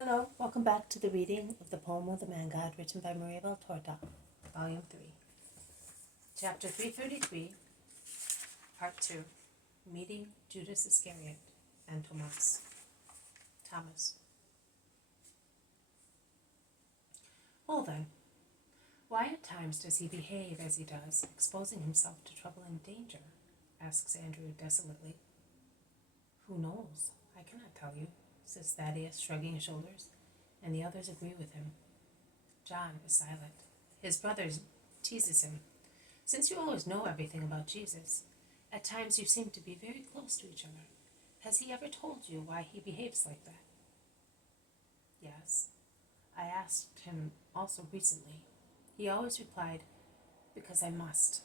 Hello, welcome back to the reading of the poem of the Man God written by Maria Valtorta, Volume 3, Chapter 333, Part 2, Meeting Judas Iscariot and Thomas. Well then, why at times does he behave as he does, exposing himself to trouble and danger? Asks Andrew desolately. Who knows? I cannot tell you, says Thaddeus, shrugging his shoulders, and the others agree with him. John is silent. His brother teases him. Since you always know everything about Jesus, at times you seem to be very close to each other. Has he ever told you why he behaves like that? Yes. I asked him also recently. He always replied, because I must.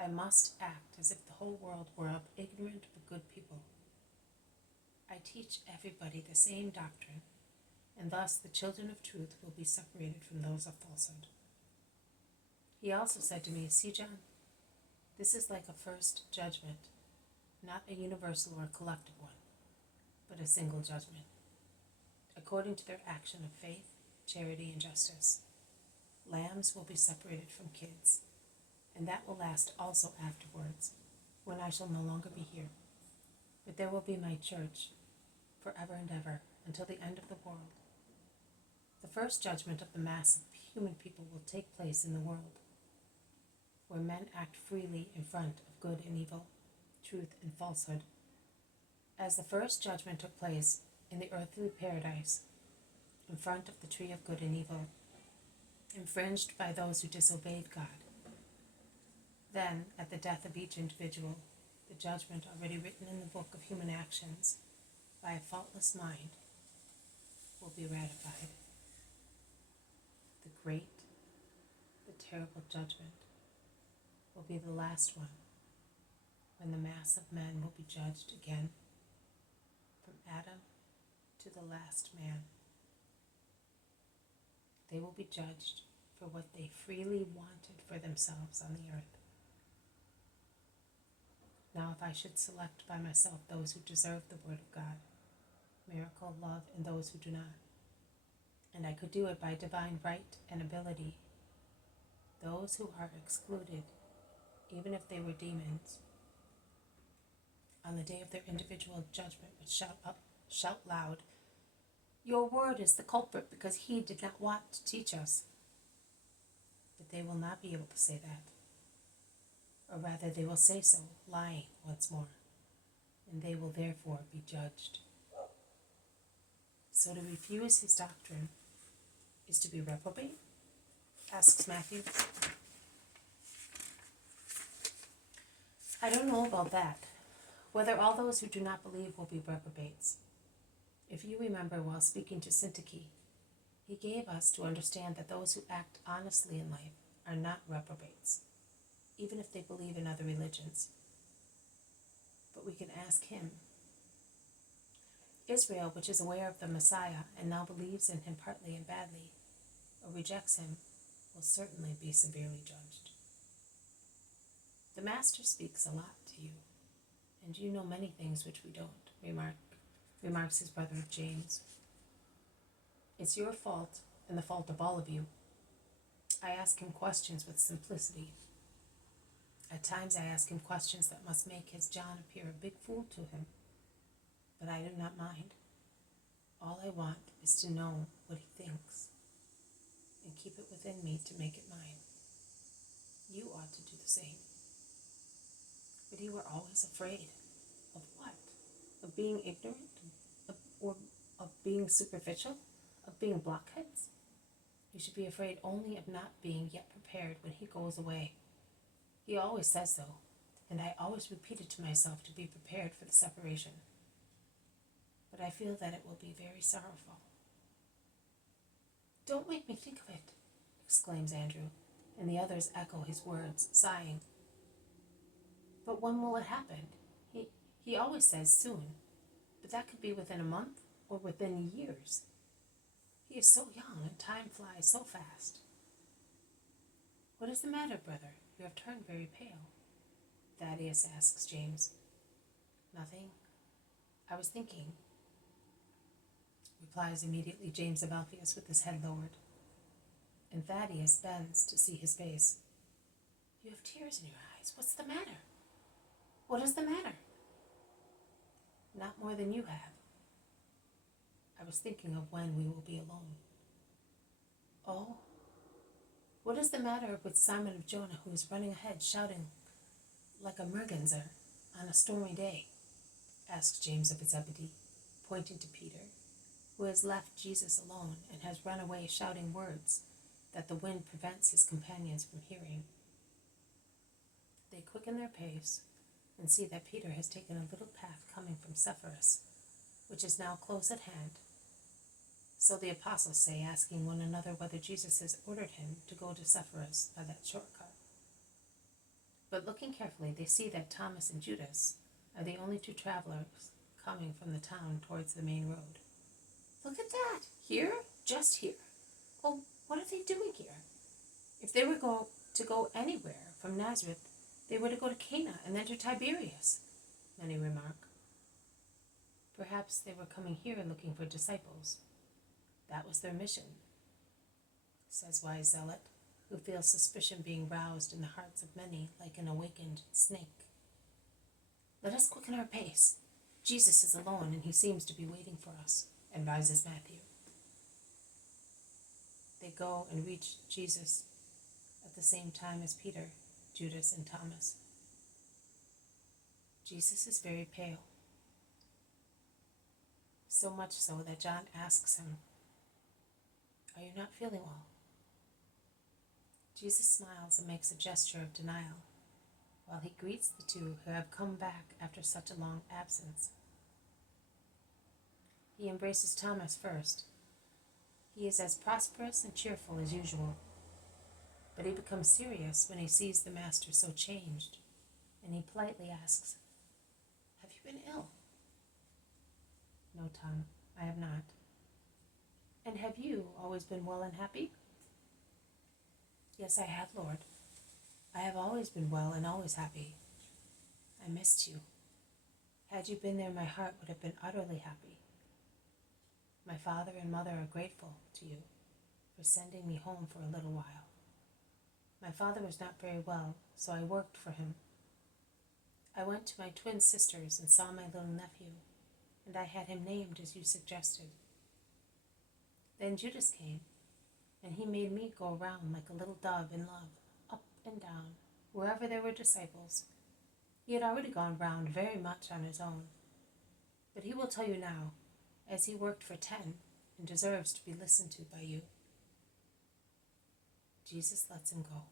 I must act as if the whole world were of ignorant but good people. I teach everybody the same doctrine, and thus the children of truth will be separated from those of falsehood. He also said to me, see, John, this is like a first judgment, not a universal or collective one, but a single judgment, according to their action of faith, charity, and justice. Lambs will be separated from kids, and that will last also afterwards, when I shall no longer be here. But there will be my church, forever and ever, until the end of the world. The first judgment of the mass of human people will take place in the world, where men act freely in front of good and evil, truth and falsehood, as the first judgment took place in the earthly paradise, in front of the tree of good and evil, infringed by those who disobeyed God. Then, at the death of each individual, the judgment already written in the book of human actions by a faultless mind will be ratified. The great, the terrible judgment will be the last one, when the mass of men will be judged again, from Adam to the last man. They will be judged for what they freely wanted for themselves on the earth. Now if I should select by myself those who deserve the word of God, miracle, love, and those who do not, and I could do it by divine right and ability, those who are excluded, even if they were demons, on the day of their individual judgment would shout loud, your word is the culprit because he did not want to teach us. But they will not be able to say that. Or rather, they will say so, lying once more, and they will therefore be judged. So to refuse his doctrine is to be reprobate? Asks Matthew. I don't know about that, whether all those who do not believe will be reprobates. If you remember while speaking to Syntyche, he gave us to understand that those who act honestly in life are not reprobates, even if they believe in other religions. But we can ask him. Israel, which is aware of the Messiah and now believes in him partly and badly, or rejects him, will certainly be severely judged. The Master speaks a lot to you, and you know many things which we don't, remarks his brother James. It's your fault and the fault of all of you. I ask him questions with simplicity. At times I ask him questions that must make his John appear a big fool to him, but I do not mind. All I want is to know what he thinks and keep it within me to make it mine. You ought to do the same. But you are always afraid. Of what? Of being ignorant? Or of being superficial? Of being blockheads? You should be afraid only of not being yet prepared when he goes away. He always says so, and I always repeat it to myself to be prepared for the separation. But I feel that it will be very sorrowful. Don't make me think of it, exclaims Andrew, and the others echo his words, sighing. But when will it happen? He always says soon, but that could be within a month or within years. He is so young and time flies so fast. What is the matter, brother? You have turned very pale. Thaddeus asks James. Nothing. I was thinking. replies immediately James of Alphaeus with his head lowered, and Thaddeus bends to see his face. You have tears in your eyes. What's the matter? What is the matter? Not more than you have. I was thinking of when we will be alone. Oh? What is the matter with Simon of Jonah, who is running ahead, shouting like a merganser on a stormy day? Asked James of Zebedee, pointing to Peter, who has left Jesus alone and has run away shouting words that the wind prevents his companions from hearing. They quicken their pace and see that Peter has taken a little path coming from Sepphoris, which is now close at hand. So the apostles say, asking one another whether Jesus has ordered him to go to Sepphoris by that shortcut. But looking carefully, they see that Thomas and Judas are the only two travelers coming from the town towards the main road. Look at that! Here? Just here. Oh, what are they doing here? If they were to go anywhere from Nazareth, they were to go to Cana and then to Tiberias, many remark. Perhaps they were coming here looking for disciples. That was their mission, says wise zealot, who feels suspicion being roused in the hearts of many like an awakened snake. Let us quicken our pace. Jesus is alone, and he seems to be waiting for us, advises Matthew. They go and reach Jesus at the same time as Peter, Judas, and Thomas. Jesus is very pale, so much so that John asks him, Are you not feeling well? Jesus smiles and makes a gesture of denial, while he greets the two who have come back after such a long absence. He embraces Thomas first. He is as prosperous and cheerful as usual, but he becomes serious when he sees the master so changed, and he politely asks, Have you been ill? No, Tom, I have not. And have you always been well and happy? Yes, I have, Lord. I have always been well and always happy. I missed you. Had you been there, my heart would have been utterly happy. My father and mother are grateful to you for sending me home for a little while. My father was not very well, so I worked for him. I went to my twin sisters and saw my little nephew, and I had him named as you suggested. Then Judas came, and he made me go around like a little dove in love, up and down, wherever there were disciples. He had already gone round very much on his own, but he will tell you now, as he worked for 10 and deserves to be listened to by you. Jesus lets him go,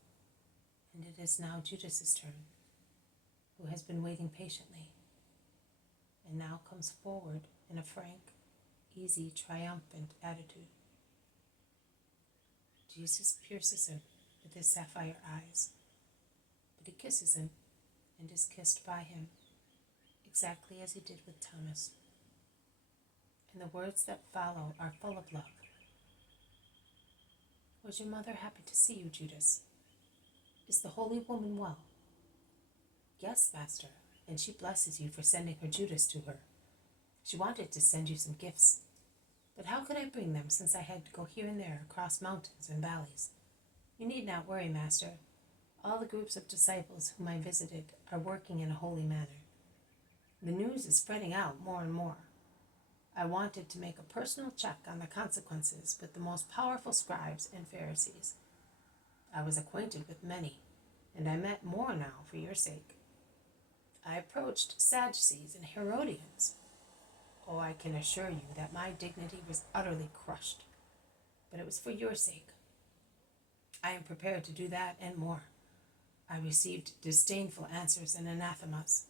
and it is now Judas's turn, who has been waiting patiently, and now comes forward in a frank, easy, triumphant attitude. Jesus pierces him with his sapphire eyes, but he kisses him and is kissed by him, exactly as he did with Thomas. And the words that follow are full of love. Was your mother happy to see you, Judas? Is the holy woman well? Yes, Master, and she blesses you for sending her Judas to her. She wanted to send you some gifts, but how could I bring them since I had to go here and there across mountains and valleys? You need not worry, Master. All the groups of disciples whom I visited are working in a holy manner. The news is spreading out more and more. I wanted to make a personal check on the consequences with the most powerful scribes and Pharisees. I was acquainted with many, and I met more now for your sake. I approached Sadducees and Herodians. Oh, I can assure you that my dignity was utterly crushed, but it was for your sake. I am prepared to do that and more. I received disdainful answers and anathemas,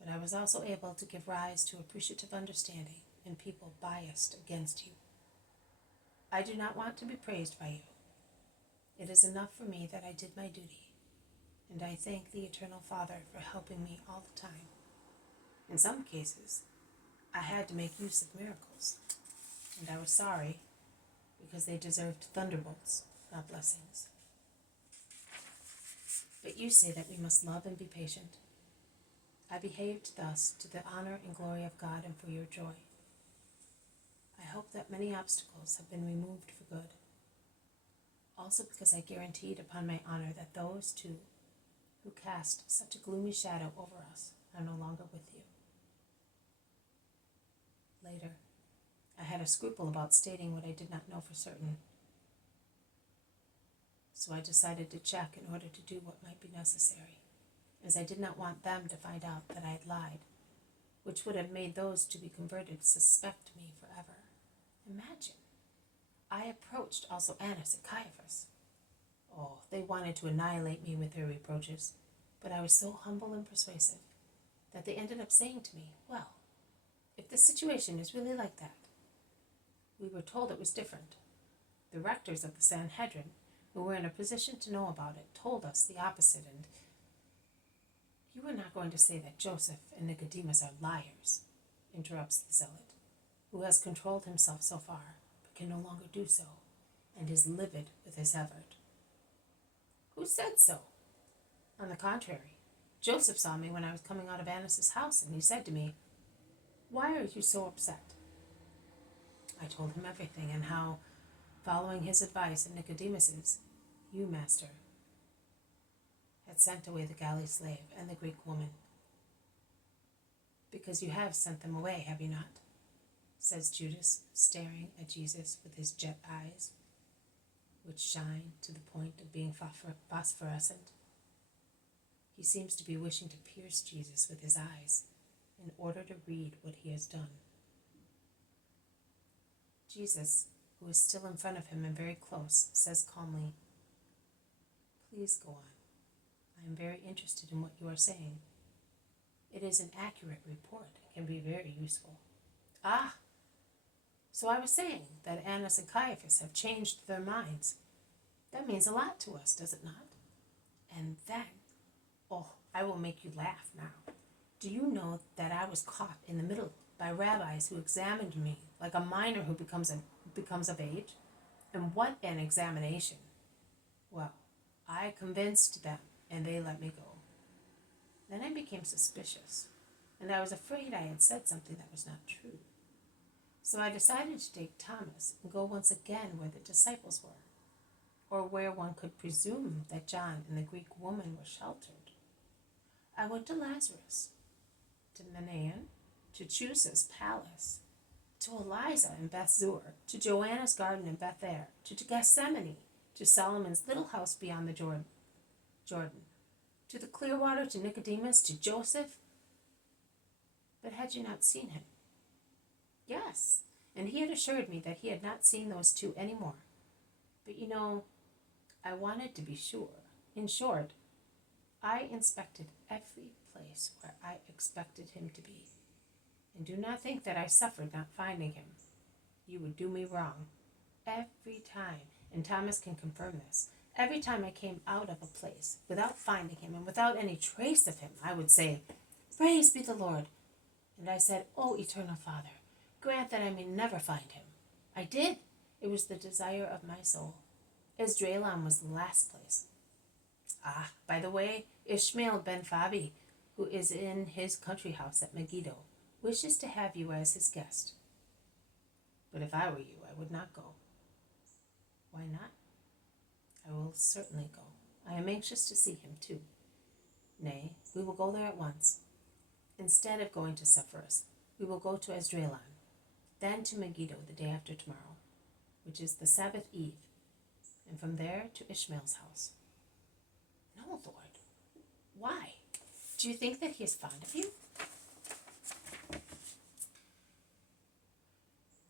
but I was also able to give rise to appreciative understanding in people biased against you. I do not want to be praised by you. It is enough for me that I did my duty, and I thank the Eternal Father for helping me all the time. In some cases, I had to make use of miracles, and I was sorry because they deserved thunderbolts, not blessings. But you say that we must love and be patient. I behaved thus to the honor and glory of God and for your joy. I hope that many obstacles have been removed for good. Also because I guaranteed upon my honor that those two who cast such a gloomy shadow over us are no longer with you. Later, I had a scruple about stating what I did not know for certain, so I decided to check in order to do what might be necessary, as I did not want them to find out that I had lied, which would have made those to be converted suspect me forever. Imagine. I approached also Annas and Caiaphas. Oh, they wanted to annihilate me with their reproaches, but I was so humble and persuasive that they ended up saying to me, well, if the situation is really like that. We were told it was different. The rectors of the Sanhedrin, who were in a position to know about it, told us the opposite, and you are not going to say that Joseph and Nicodemus are liars, interrupts the zealot, who has controlled himself so far, but can no longer do so, and is livid with his effort. Who said so? On the contrary, Joseph saw me when I was coming out of Annas' house, and he said to me, why are you so upset? I told him everything, and how, following his advice and Nicodemus's, you, Master, had sent away the galley slave and the Greek woman. Because you have sent them away, have you not? Says Judas, staring at Jesus with his jet eyes, which shine to the point of being phosphorescent. He seems to be wishing to pierce Jesus with his eyes in order to read what he has done. Jesus, who is still in front of him and very close, says calmly, please go on. I am very interested in what you are saying. It is an accurate report and can be very useful. Ah, so I was saying that Annas and Caiaphas have changed their minds. That means a lot to us, does it not? And then, oh, I will make you laugh now. Do you know that I was caught in the middle by rabbis who examined me like a minor who becomes of age? And what an examination! Well, I convinced them, and they let me go. Then I became suspicious, and I was afraid I had said something that was not true. So I decided to take Thomas and go once again where the disciples were, or where one could presume that John and the Greek woman were sheltered. I went to Lazarus, to Manaen, to Chusa's palace, to Eliza in Bethzur, to Joanna's garden in Bethel, to Gethsemane, to Solomon's little house beyond the Jordan, to the Clearwater, to Nicodemus, to Joseph. But had you not seen him? Yes, and he had assured me that he had not seen those two any more. But you know, I wanted to be sure. In short, I inspected every place where I expected him to be. And do not think that I suffered not finding him. You would do me wrong. Every time, and Thomas can confirm this, every time I came out of a place without finding him and without any trace of him, I would say, praise be the Lord. And I said, O eternal Father, grant that I may never find him. I did. It was the desire of my soul. Esdraelon was the last place. Ah, by the way, Ishmael ben Fabi, who is in his country house at Megiddo, wishes to have you as his guest. But if I were you, I would not go. Why not? I will certainly go. I am anxious to see him too. Nay, we will go there at once. Instead of going to Sepphoris, we will go to Esdraelon, then to Megiddo the day after tomorrow, which is the Sabbath Eve, and from there to Ishmael's house. No, Lord. Why? Do you think that he is fond of you?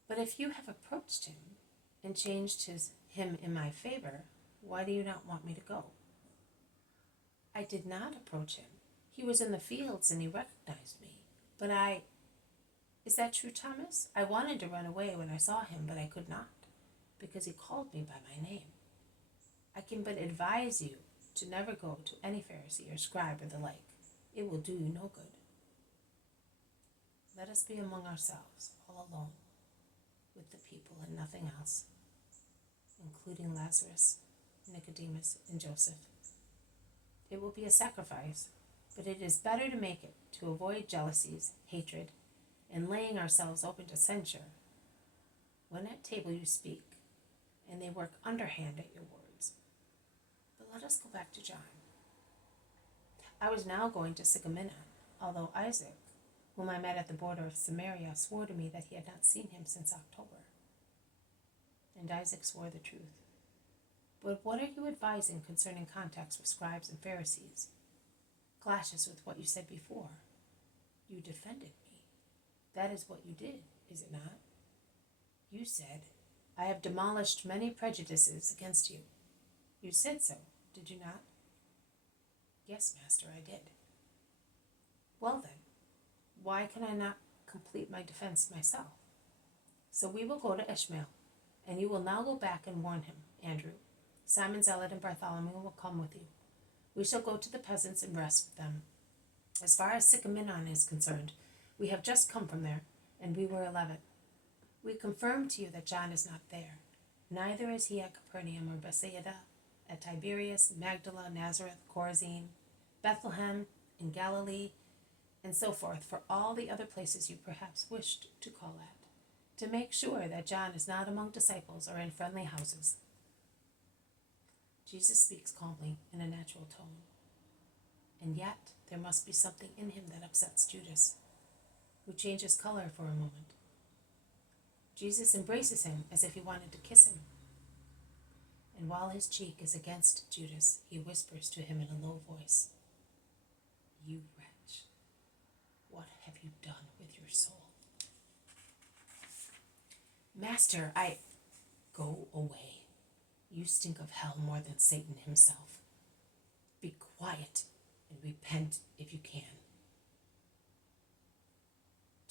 But if you have approached him and changed him in my favor, why do you not want me to go? I did not approach him. He was in the fields and he recognized me. But is that true, Thomas? I wanted to run away when I saw him, but I could not, because he called me by my name. I can but advise you to never go to any Pharisee or scribe or the like. It will do you no good. Let us be among ourselves, all alone, with the people and nothing else, including Lazarus, Nicodemus, and Joseph. It will be a sacrifice, but it is better to make it to avoid jealousies, hatred, and laying ourselves open to censure, When at table you speak, and they work underhand at your words. But let us go back to John. I was now going to Sycamina, although Isaac, whom I met at the border of Samaria, swore to me that he had not seen him since October. And Isaac swore the truth. But what are you advising concerning contacts with scribes and Pharisees? Clashes with what you said before. You defended me. That is what you did, is it not? You said, I have demolished many prejudices against you. You said so, did you not? Yes, Master, I did. Well then, why can I not complete my defense myself? So we will go to Ishmael, and you will now go back and warn him, Andrew. Simon Zealot and Bartholomew will come with you. We shall go to the peasants and rest with them. As far as Sycaminon is concerned, we have just come from there, and we were 11. We confirm to you that John is not there. Neither is he at Capernaum or Bethsaida, at Tiberias, Magdala, Nazareth, Chorazin, Bethlehem, in Galilee, and so forth, for all the other places you perhaps wished to call at, to make sure that John is not among disciples or in friendly houses. Jesus speaks calmly in a natural tone, and yet there must be something in him that upsets Judas, who changes color for a moment. Jesus embraces him as if he wanted to kiss him, and while his cheek is against Judas, he whispers to him in a low voice, You wretch, what have you done with your soul? Master, Go away. You stink of hell more than Satan himself. Be quiet and repent if you can.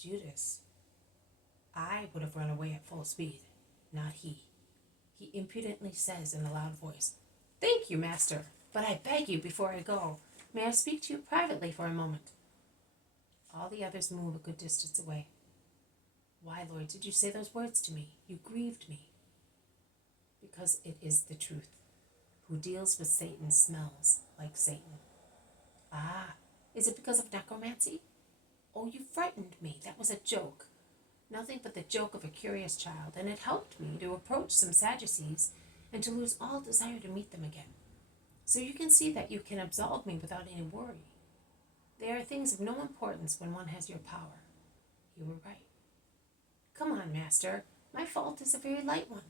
Judas, I would have run away at full speed, not he. He impudently says in a loud voice, Thank you, Master, but I beg you before I go, may I speak to you privately for a moment? All the others move a good distance away. Why, Lord, did you say those words to me? You grieved me. Because it is the truth. Who deals with Satan smells like Satan. Ah, is it because of necromancy? Oh, you frightened me. That was a joke. Nothing but the joke of a curious child, and it helped me to approach some Sadducees and to lose all desire to meet them again. So you can see that you can absolve me without any worry. They are things of no importance when one has your power. You were right. Come on, Master. My fault is a very light one.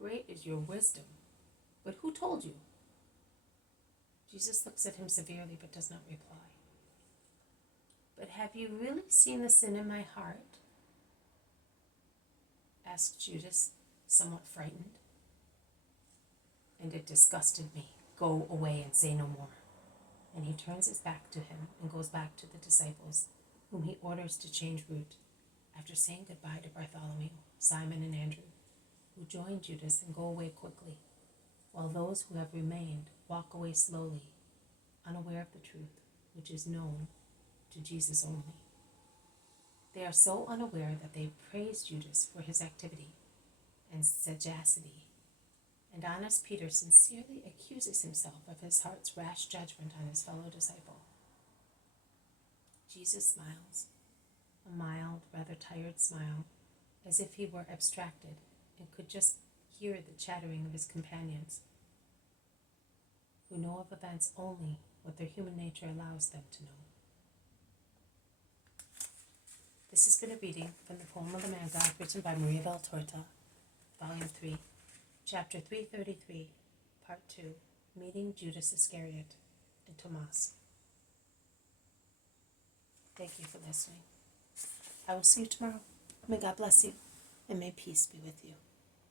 Great is your wisdom. But who told you? Jesus looks at him severely but does not reply. But have you really seen the sin in my heart? Asked Judas, somewhat frightened. And it disgusted me. Go away and say no more. And he turns his back to him and goes back to the disciples, whom he orders to change route, after saying goodbye to Bartholomew, Simon, and Andrew, who join Judas and go away quickly, while those who have remained walk away slowly, unaware of the truth, which is known to Jesus only. They are so unaware that they praise Judas for his activity and sagacity, and honest Peter sincerely accuses himself of his heart's rash judgment on his fellow disciple. Jesus smiles, a mild, rather tired smile, as if he were abstracted and could just hear the chattering of his companions, who know of events only what their human nature allows them to know. This has been a reading from the Poem of the Man God, written by Maria Valtorta, Volume 3, Chapter 333, Part 2, Meeting Judas Iscariot and Thomas. Thank you for listening. I will see you tomorrow. May God bless you, and may peace be with you.